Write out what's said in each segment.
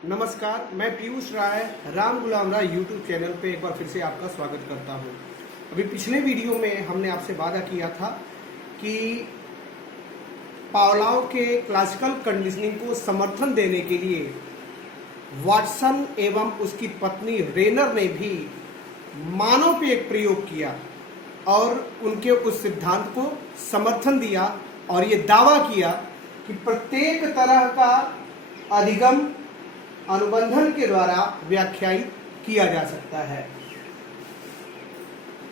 नमस्कार, मैं पीयूष राय राम गुलाम राय YouTube channel पे एक बार फिर से आपका स्वागत करता हूँ। अभी पिछले वीडियो में हमने आपसे वादा किया था कि पावलाव के क्लासिकल कंडीशनिंग को समर्थन देने के लिए वाटसन एवं उसकी पत्नी रेनर ने भी मानव पे एक प्रयोग किया और उनके उस सिद्धांत को समर्थन दिया और ये दावा किया कि प्रत्येक तरह का अधिगम अनुबंधन के द्वारा व्याख्यायित किया जा सकता है।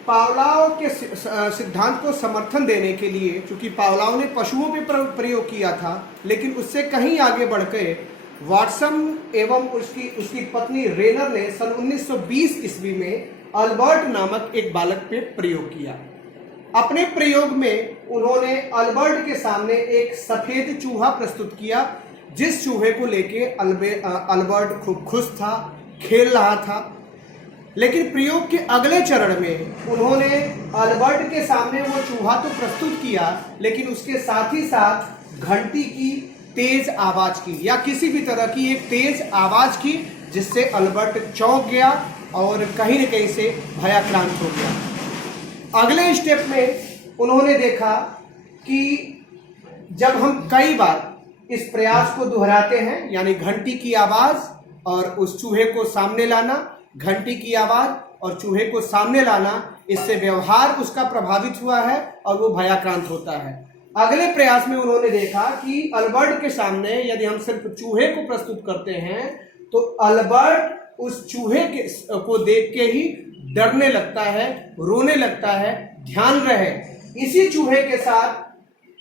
पावलाव के सिद्धांत को समर्थन देने के लिए, चूंकि पावलाव ने पशुओं पर प्रयोग किया था, लेकिन उससे कहीं आगे बढ़कर वाटसन एवं उसकी पत्नी रेनर ने सन 1920 ईस्वी में अल्बर्ट नामक एक बालक पे प्रयोग किया। अपने प्रयोग में उन्होंने अल्बर्ट के सामने एक सफेद चूहा प्रस्तुत किया, जिस चूहे को लेके अल्बर्ट खूब खुश था, खेल रहा था। लेकिन प्रयोग के अगले चरण में उन्होंने अल्बर्ट के सामने वो चूहा तो प्रस्तुत किया, लेकिन उसके साथ ही साथ घंटी की तेज आवाज की या किसी भी तरह की एक तेज आवाज की, जिससे अल्बर्ट चौंक गया और कहीं न कहीं से भयाक्रांत हो गया। अगले स्टेप में उन्होंने देखा कि जब हम कई बार इस प्रयास को दोहराते हैं, यानी घंटी की आवाज और उस चूहे को सामने लाना, घंटी की आवाज और चूहे को सामने लाना, इससे व्यवहार उसका प्रभावित हुआ है और वो भयाक्रांत होता है। अगले प्रयास में उन्होंने देखा कि अल्बर्ट के सामने यदि हम सिर्फ चूहे को प्रस्तुत करते हैं तो अल्बर्ट उस चूहे को देख के ही डरने लगता है, रोने लगता है। ध्यान रहे, इसी चूहे के साथ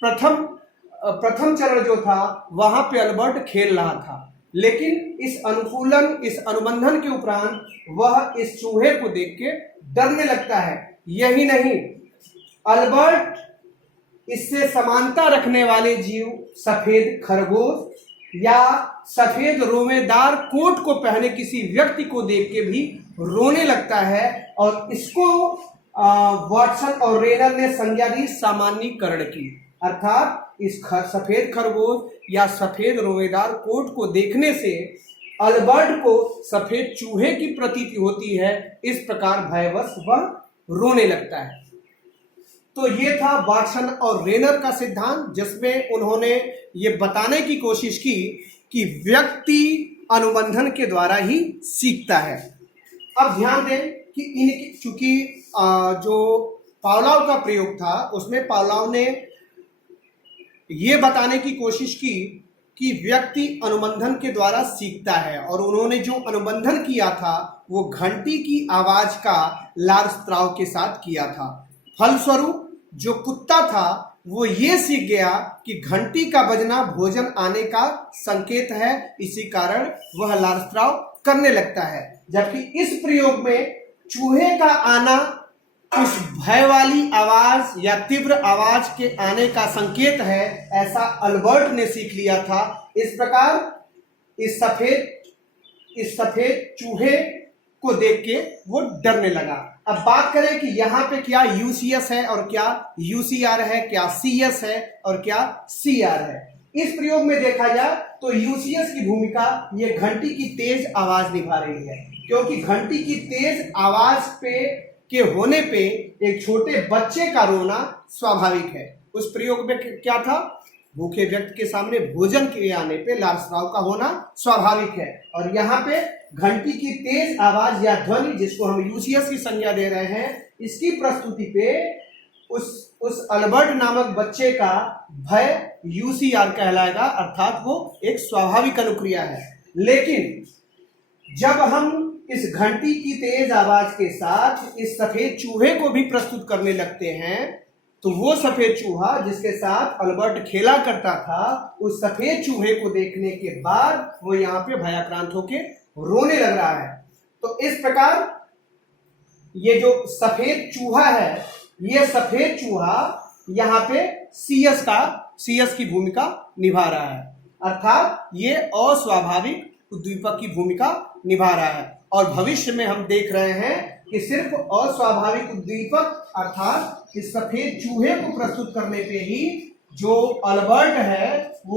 प्रथम चरण जो था वहां पे अल्बर्ट खेल रहा था, लेकिन इस अनुबंधन के उपरांत वह इस चूहे को देख के डरने लगता है। यही नहीं, अल्बर्ट इससे समानता रखने वाले जीव सफेद खरगोश या सफेद रोमेदार कोट को पहने किसी व्यक्ति को देख के भी रोने लगता है और इसको वाटसन और रेनर ने संज्ञा दी सामान्यीकरण की। अर्थात इस सफेद खरगोश या सफेद रोमेदार कोट को देखने से अल्बर्ट को सफेद चूहे की प्रतीति होती है, इस प्रकार भयवश वह रोने लगता है। तो ये था वाटसन और रेनर का सिद्धांत, जिसमें उन्होंने ये बताने की कोशिश की कि व्यक्ति अनुबंधन के द्वारा ही सीखता है। अब ध्यान दें कि चूंकि जो पावलाव का प्रयोग था उसमें पावलाव ने ये बताने की कोशिश की कि व्यक्ति अनुबंधन के द्वारा सीखता है, और उन्होंने जो अनुबंधन किया था वो घंटी की आवाज का लार स्त्राव के साथ किया था। फलस्वरूप जो कुत्ता था वो ये सीख गया कि घंटी का बजना भोजन आने का संकेत है, इसी कारण वह लार स्त्राव करने लगता है। जबकि इस प्रयोग में चूहे का आना उस भय वाली आवाज या तीव्र आवाज के आने का संकेत है, ऐसा अल्बर्ट ने सीख लिया था। इस प्रकार इस सफेद चूहे को देख के वो डरने लगा। अब बात करें कि यहाँ पे क्या यूसीएस है और क्या यूसीआर है, क्या सीएस है और क्या सीआर है। इस प्रयोग में देखा जाए तो यूसीएस की भूमिका ये घंटी की तेज आवाज निभा रही है, क्योंकि घंटी की तेज आवाज के होने पे एक छोटे बच्चे का रोना स्वाभाविक है। उस प्रयोग में क्या था, भूखे व्यक्ति के सामने भोजन के आने पे लार स्राव का होना स्वाभाविक है, और यहाँ पे घंटी की तेज आवाज या ध्वनि, जिसको हम यूसीएस की संज्ञा दे रहे हैं, इसकी प्रस्तुति पे उस अल्बर्ट नामक बच्चे का भय यूसीआर कहलाएगा, अर्थात वो एक स्वाभाविक अनुक्रिया है। लेकिन जब हम इस घंटी की तेज आवाज के साथ इस सफेद चूहे को भी प्रस्तुत करने लगते हैं, तो वो सफेद चूहा जिसके साथ अल्बर्ट खेला करता था, उस सफेद चूहे को देखने के बाद वो यहाँ पे भयाक्रांत होके रोने लग रहा है। तो इस प्रकार ये जो सफेद चूहा है, ये सफेद चूहा यहाँ पे सीएस की भूमिका निभा रहा है, अर्थात ये अस्वाभाविक उद्दीपक की भूमिका निभा रहा है। और भविष्य में हम देख रहे हैं कि सिर्फ अस्वाभाविक उद्दीपक अर्थात इस सफेद चूहे को प्रस्तुत करने पे ही जो अल्बर्ट है वो